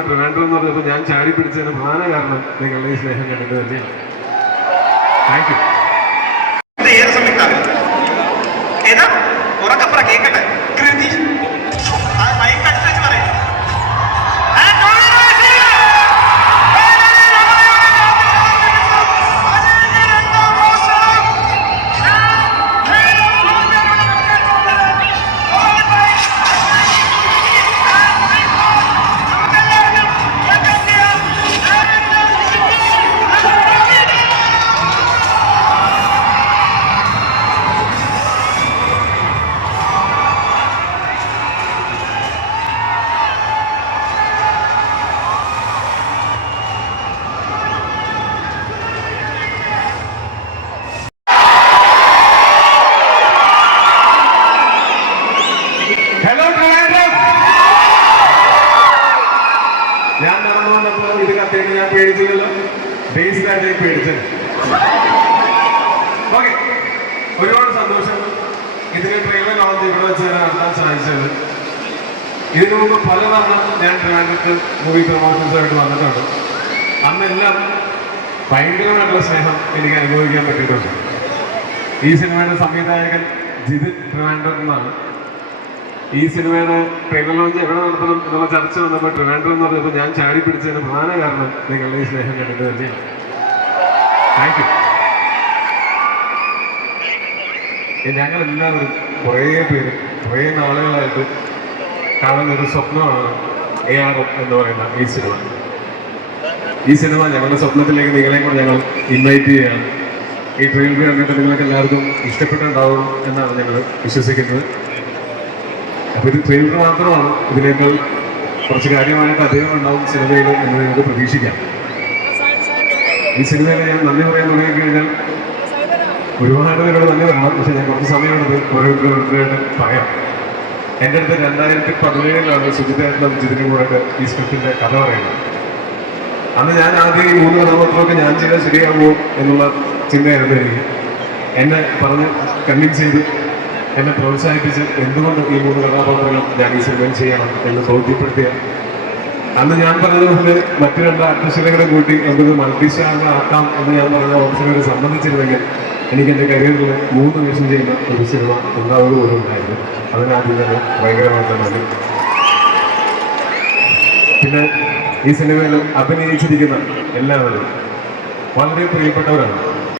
ട്രിവാൻഡ്രം എന്ന് പറഞ്ഞപ്പോൾ ഞാൻ ചാടി പിടിച്ചതിന് പ്രധാന കാരണം നിങ്ങളുടെ ഈ സ്നേഹം കണ്ടിട്ട് തന്നെയാണ്. താങ്ക് യു കത്തിയിട്ട് ഞാൻ പേടിച്ചില്ലല്ലോ. ബേസിലായിട്ട് ഞാൻ പേടിച്ചത്. ഓക്കെ ഒരുപാട് സന്തോഷം. ഇതിനെ ട്രെയിലർ ലോഞ്ച് ഇവിടെ വെച്ച് തന്നെ നടത്താൻ സാധിച്ചത്. ഇതിനു മുമ്പ് പലതവണ ഞാൻ ട്രിവാൻഡ്രത്ത് മൂവി പ്രൊമോഷൻസായിട്ട് വന്നിട്ടുണ്ട്. അന്നെല്ലാം ഭയങ്കരമായിട്ടുള്ള സ്നേഹം എനിക്ക് അനുഭവിക്കാൻ പറ്റിയിട്ടുണ്ട്. ഈ സിനിമയുടെ സംവിധായകൻ ജിതിൻ ട്രിവാൻഡ്രം എന്നാണ്. ഈ സിനിമയുടെ ട്രെയിലർ ലോഞ്ച് എവിടെ നടത്തണം എന്നുള്ള ചർച്ച വന്നപ്പോൾ ട്രിവാൻഡ്രം എന്ന് പറഞ്ഞപ്പോൾ ഞാൻ ചാടി പിടിച്ചതിന് പ്രധാന കാരണം നിങ്ങളുടെ ഈ സ്നേഹം കണ്ടിട്ട് തന്നെയാണ്. താങ്ക് യു ഞങ്ങൾ എല്ലാവരും കുറേ പേര് കുറേ നാളുകളായിട്ട് കാണുന്ന ഒരു സ്വപ്നമാണ് എ ആർ എന്ന് പറയുന്ന ഈ സിനിമ. ഈ സിനിമ ഞങ്ങളുടെ സ്വപ്നത്തിലേക്ക് നിങ്ങളെ കൂടെ ഞങ്ങൾ ഇൻവൈറ്റ് ചെയ്യുകയാണ്. ഈ ട്രെയിലർ കണ്ടിട്ട് നിങ്ങൾക്ക് എല്ലാവർക്കും ഇഷ്ടപ്പെട്ടുണ്ടാവും എന്നാണ് ഞങ്ങൾ വിശ്വസിക്കുന്നത്. അപ്പൊ ഇത് ട്രെയിലർ മാത്രമാണ്. ഇതിനേക്കാൾ കുറച്ച് കാര്യമായിട്ട് അദ്ദേഹം ഉണ്ടാവും സിനിമയിൽ എന്ന് നിങ്ങൾക്ക് പ്രതീക്ഷിക്കാം. ഈ സിനിമയിൽ ഞാൻ നന്ദി പറയാൻ തുടങ്ങിക്കഴിഞ്ഞാൽ ഒരുപാട് പേരോട് നന്ദി പറയണം. പക്ഷെ ഞാൻ കുറച്ച് സമയമുള്ളത് ഓരോരുത്തരോരുത്തരായിട്ട് പറയാം. എന്റെ അടുത്ത് രണ്ടായിരത്തി പതിനേഴിലാണ് സുജിതായിട്ടുള്ള ജിതിനും കൂടെ ഈ സ്ക്രിപ്റ്റിന്റെ കഥ പറയുന്നത്. അന്ന് ഞാൻ ആദ്യം ഈ മൂന്ന് കഥാപാത്രമൊക്കെ ഞാൻ ചെയ്താൽ ശരിയാകുമോ എന്നുള്ള ചിന്തയായിരുന്നു എനിക്ക്. എന്നെ പറഞ്ഞ് കൺവിൻസ് ചെയ്ത് എന്നെ പ്രോത്സാഹിപ്പിച്ച് എന്തുകൊണ്ട് ഈ മൂന്ന് കഥാപാത്രങ്ങൾ ഞാൻ ഈ സിനിമയിൽ ചെയ്യണം എന്ന് ബോധ്യപ്പെടുത്തിയ അന്ന് ഞാൻ പറഞ്ഞതുപോലെ മറ്റു രണ്ട് ആർട്ടിസ്റ്റുകളെ കൂട്ടി എന്തൊരു മൾട്ടി ആക്കാം എന്ന് ഞാൻ പറഞ്ഞ ഓപ്ഷനുകൾ സംബന്ധിച്ചിരുന്നെങ്കിൽ എനിക്ക് എന്റെ കരിയറിൽ മൂന്ന് വേഷം ചെയ്യുന്ന ഒരു സിനിമ ഉണ്ടാവുക പോലും ഉണ്ടായിരുന്നു അതിനാദ്യം തന്നെ ഭയങ്കരമായിട്ട് നന്ദി പിന്നെ ഈ സിനിമയിൽ അഭിനയിച്ചിരിക്കുന്ന എല്ലാവരും വളരെ പ്രിയപ്പെട്ടവരാണ്.